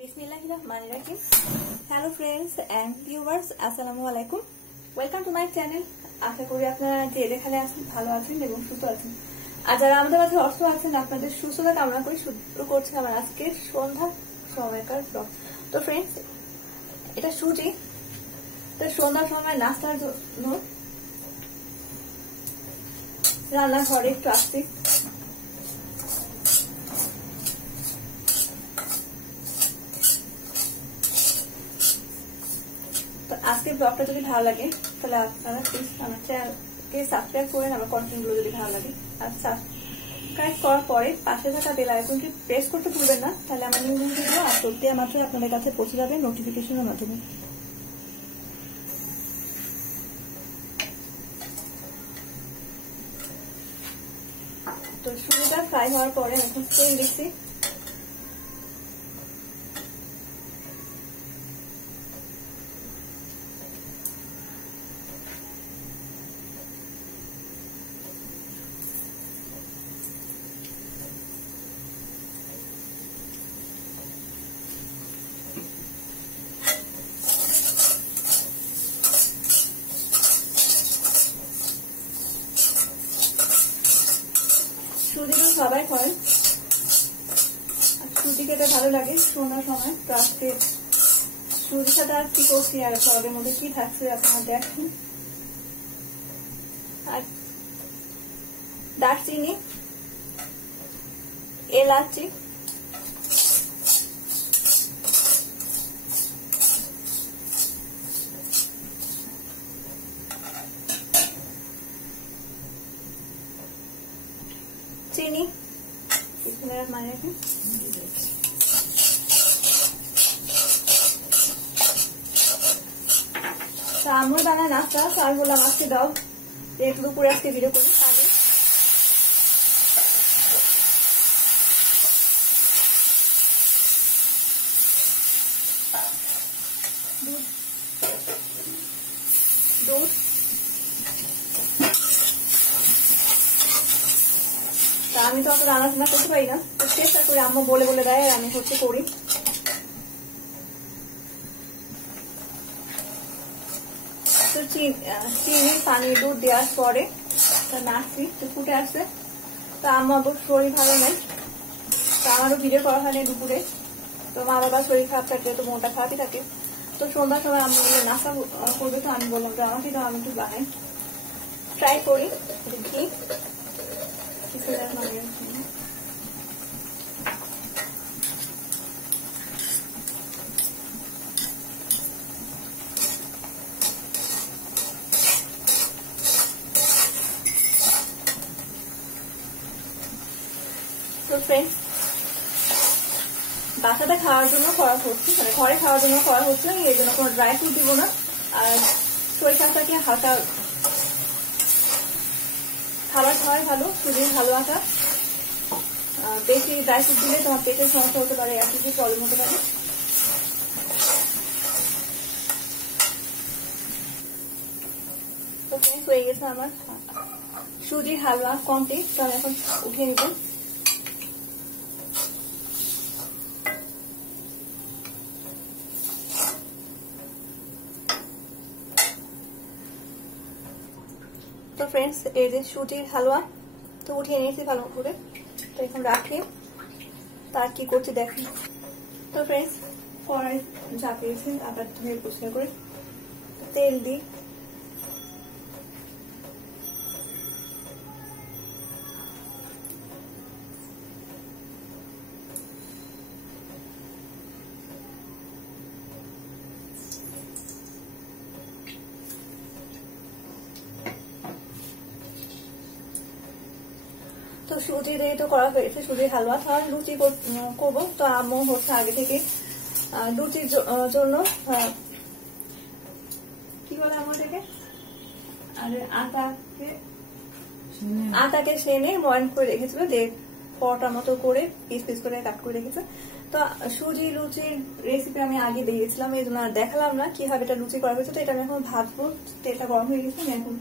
बिस्मिल्लाहिर्रहमानिर्रहीम। Hello friends and viewers, আসসালামু আলাইকুম। Welcome to my channel. আশা করি আপনারা যে যেখানে আছেন ভালো আছেন এবং সুস্থ আছেন। আর যারা আমাদের মাঝে অসুস্থ আছেন আপনাদের সুস্থতা কামনা করে শুরু করছি আমার আজকে সন্ধ্যা সময়কার ব্লগ। তো ফ্রেন্ডস, এটা সুজি, তো সন্ধ্যার সময় নাস্তার জন্য রান্নাঘরে একটু আসছি। আজকের ব্লগটা যদি ভালো লাগে তাহলে আপনারা প্লিজ আমার চ্যানেলকে সাবস্ক্রাইব করেন, আমার কন্টেন্ট গুলো যদি ভালো লাগে। আর সাবস্ক্রাইব করার পরে পাশে থাকা বেল আইকনটি প্রেস করতে ভুলবেন না, তাহলে আমার নিউ ভিডিও আপলোড দেওয়া মাত্র আপনাদের কাছে পৌঁছে যাবে নোটিফিকেশনের মাধ্যমে। তো সুজিটা ফ্রাই হওয়ার পরে এখন তেল দিচ্ছি। সুজি তো সবাই খায়, সুজি খেতে ভালো লাগে সন্ধ্যার সময়। তো আজকে সুজির সাথে আর কি করছি আর সবের মধ্যে কি থাকছে আপনারা দেখেন। আর দারচিনি, এলাচি, চিনি, মানে আমুল দানা নাস্তা। আর বললাম আজকে দাও একটু দুপুরে আজকে ভিডিও করি। দুধ, আমি তো অত রান্না করতে পারি না, তো চেষ্টা করি, আম্মু বলে বলে দেয় আর আমি হচ্ছে করি। তো চিনি, পানি, দুধ দেওয়ার পরে নাড়ছি, তো ফুটে আসছে। তো আম্মু আবার শরীর ভালো নেই, তো আমারও ভিডিও করা হয়নি দুপুরে। তো মা বাবার শরীর খারাপ থাকে, তো মনটা খারাপই থাকে। তো সন্ধ্যার সময় আম্মু বলে নাস্তা করবে, তো আমি বললাম যে আমাকে তো আমি একটু বানাই, ট্রাই করি দেখি। তো ফ্রেন্ডস, বাচ্চাটা খাওয়ার জন্য করা হচ্ছে, মানে ঘরে খাওয়ার জন্য করা হচ্ছে, এই জন্য কোনো ড্রাই ফ্রুট দিব না। আর শরীর খাবারটাকে হালকা খাবার খাওয়াই ভালো, সুজির হালুয়াটা। বেশি ড্রাই ফ্রুট দিলে তোমার পেটের সমস্যা হতে পারে, অ্যাসিডিটি প্রবলেম হতে পারে। তো ফ্রেন্ডস, হয়ে গেছে আমার সুজির হালুয়া কমপ্লিট। তো আমি এখন উঠিয়ে নিব। তো ফ্রেন্ডস, এই যে সুজির হালুয়া তো উঠিয়ে নিয়েছি ভালো করে। তো এখন রাখি, তার কি করছি দেখি। তো ফ্রেন্ডস, কড়াই চাপিয়েছি, আবার ধুয়ে পরিষ্কার করে তেল দিই। তো সুজি দিয়ে তো করা হয়েছে সুজির হালুয়া। তাহলে লুচি করবো। তো আম্মু হচ্ছে আগে থেকে লুচির জন্য কি বলে আমাদেরকে, আর আটাকে সেনে ময়ন করে রেখেছিল, যে পরোটার মতো করে পিস পিস করে কাট করে রেখেছে। তো সুজি লুচির রেসিপি আমি আগে দিয়েছিলাম, এই জন্য আর দেখালাম না কিভাবে এটা লুচি করা হয়েছে। তো এটা আমি এখন ভাজবো, তেলটা গরম হয়ে গেছে, আমি এখন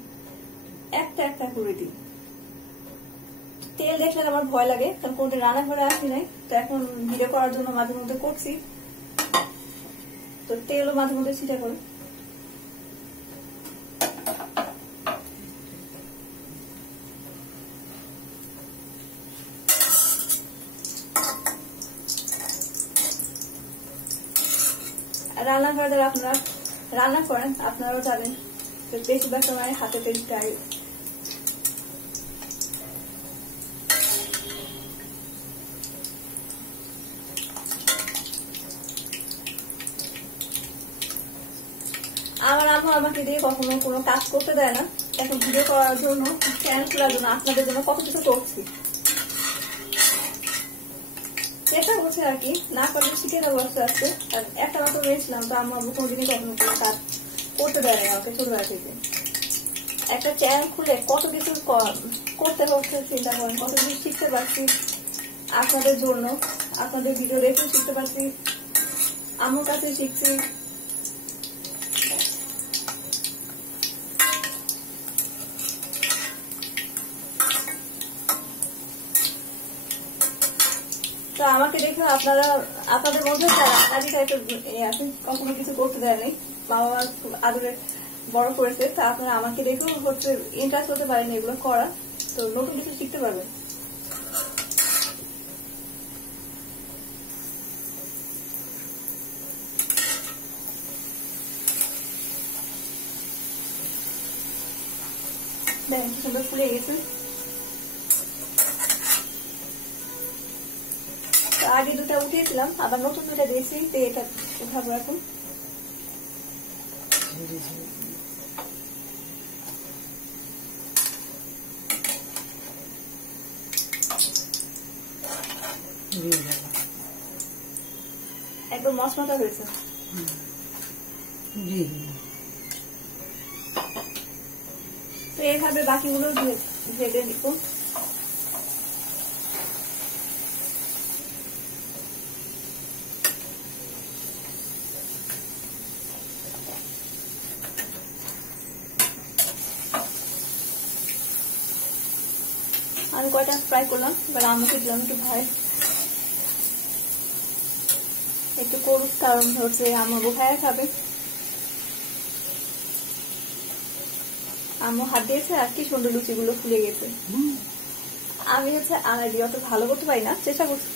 একটা একটা করে দিই। তেল দেখলে আমার ভয় লাগে, কারণ কোনদিন রান্নাঘরে আসি নাই, তো এখন ভিডিও করার জন্য মাঝে মধ্যে করছি। তো তেলও মাঝে মধ্যে ছিটা করে। রান্নাঘরে যারা আপনারা রান্না করেন আপনারাও জানেন বেশিরভাগ সময় হাতে তেলটাই আমার আম্মু আমাকে দিয়ে কখনো কোনো কাজ করতে দেয় না। এখন ভিডিও করার জন্য চ্যানেল খোলার জন্য আপনাদের জন্য কত কিছু করছি, চেষ্টা করছি আর কি, না করলে শিখে নেবো আস্তে আস্তে। আর একটা মাত্র গিয়েছিলাম তো আম্মু আব্বু কোনোদিনই কখনো কোনো কাজ করতে দেয় না আমাকে ছোটবেলা থেকে। একটা চ্যানেল খুলে কত কিছু করতে হচ্ছে চিন্তা করেন, কত কিছু শিখতে পারছি আপনাদের জন্য, আপনাদের ভিডিও দেখে শিখতে পারছি, আম্মুর কাছে শিখছি। তো আমাকে দেখে আপনারা আপনাদের মধ্যে রান্নাটি টাইপের আছে, কখনো কিছু করতে দেয়নি, বাবা মা খুব আদরে বড় করেছে, তা আপনারা আমাকে দেখেও হচ্ছে ইন্টারেস্ট হতে পারেন এগুলো করা, তো নতুন কিছু শিখতে পারবেন। দেখেন কি সুন্দর ফুলে গেছে। আগে দুটা উঠিয়েছিলাম, আবার নতুন দুটা দিয়েছি, তো এটা উঠাবো এখন। একদম মশলাটা হয়েছে। তো এইভাবে বাকিগুলো ভেজে নিব। আমি কয়টা ফ্রাই করলাম, এবার আম্মুকে দিলাম একটু ভাই, একটু করুক, কারণ হচ্ছে আম্মু ভাইয়া খাবে। আম্মু হাত দিয়েছে আর কি সুন্দর লুচিগুলো ফুলে গেছে। আমি হচ্ছে আনাই অত ভালো করতে পারি না, চেষ্টা করছি।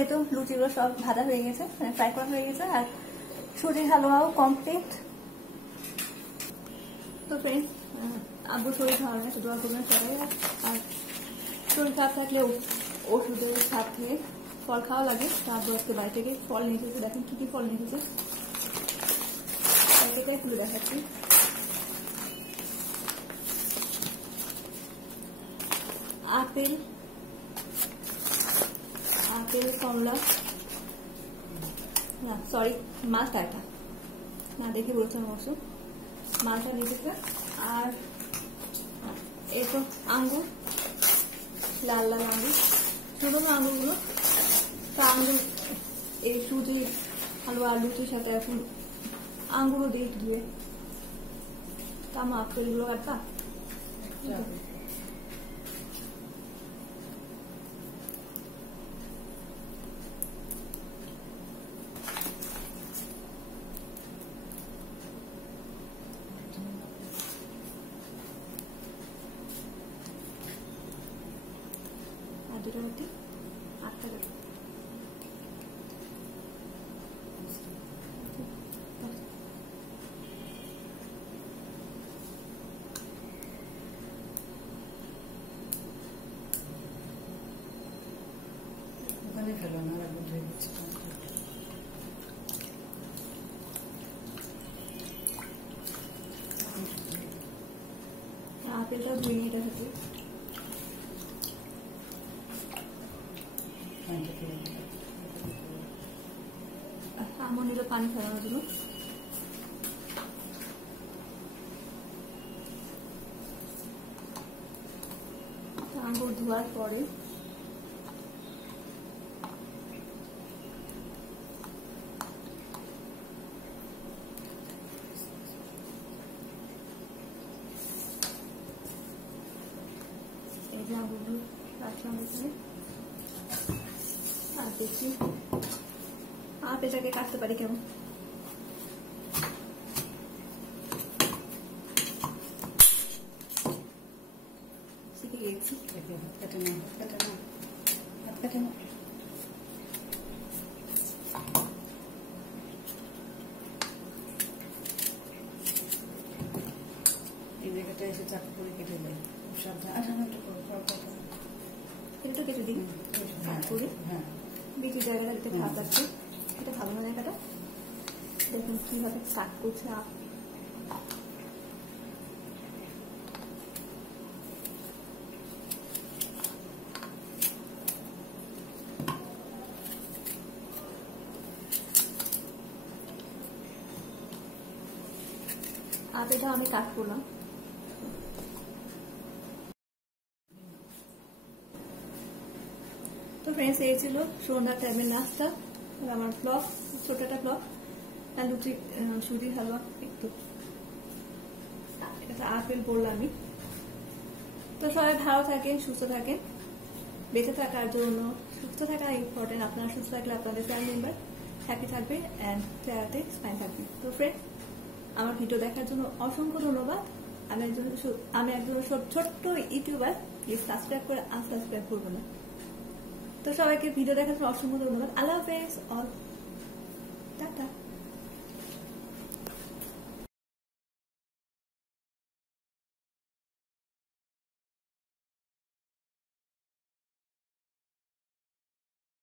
এই তো লুচিগুলো সব ভাজা হয়ে গেছে, মানে ফ্রাই করা হয়ে গেছে, আর সুজির হালুয়াও কমপ্লিট। তো ফ্রেন্ড, আব্বু শরীর খাওয়া না, দোয়া করবেন সবাই। আর শরীর খারাপ থাকলে ওষুধের সাথে ফল খাওয়া লাগে। তো আব্বু আজকে বাড়ি থেকে ফল নিয়ে এসেছে, দেখেন কি কি ফল নিয়ে এসেছে, প্যাকেটটাই খুলে দেখাচ্ছি। আপেল, কমলা, না সরি মালটা, এটা না দেখে বলছিলাম অবশ্য, মালটা নিতেছে। আর এই তো আঙ্গুর, লাল লাল আঙ্গুর, ছোট আঙ্গুরগুলো। তো আঙ্গুর এই সুজি হালুয়া লুচির সাথে এখন আঙ্গুরও দিয়ে ধুয়ে, তা আমার আপেলগুলো কাটবা। দুটো রুটি 8 টাকা। ওখানে ফেলো না, বুঝে গেছি। আপেলটা ধুয়ে এটা থাকে, আমার নিল পানি ফেলানোর জন্য। আঙ্গুর ধোয়ার পরে রাখলাম এখানে। আর দেখি এটাকে কাটতে পারি কেমন। শিখে গেছি। হাত কাটে না, হাত কাটে না, হাত কাটে না। এই জায়গাটা এসে চাকু করে কেটে দেয়, সাবধান। আচ্ছা একটু একটু কেটে দিই করে। হ্যাঁ, বিচি জায়গাটা একটু খারাপ লাগছে, এটা ভালো না জায়গাটা। দেখুন কিভাবে কাট করছে। এটা আমি কাট করলাম। তো ফ্রেন্ডস, এই ছিল সন্ধ্যার টাইমের নাস্তা। আমার ব্লগ, ছোট একটা ব্লগ। লুচি, সুজির হালুয়া, একটু এটা আপেল বললাম আমি। তো সবাই ভালো থাকেন, সুস্থ থাকেন। বেঁচে থাকার জন্য সুস্থ থাকা ইম্পর্টেন্ট। আপনারা সুস্থ থাকলে আপনাদের ফ্যামিলি মেম্বার হ্যাপি থাকবে অ্যান্ড চেহারাতে স্মাইল থাকবে। তো ফ্রেন্ড, আমার ভিডিও দেখার জন্য অসংখ্য ধন্যবাদ। আমি একজন ছোট্ট ইউটিউবার, প্লিজ সাবস্ক্রাইব করে আনসাবস্ক্রাইব করবো না। তো সবাইকে ভিডিও দেখার জন্য অসংখ্য ধন্যবাদ। আল্লাহ হাফেজ, অল টাটা।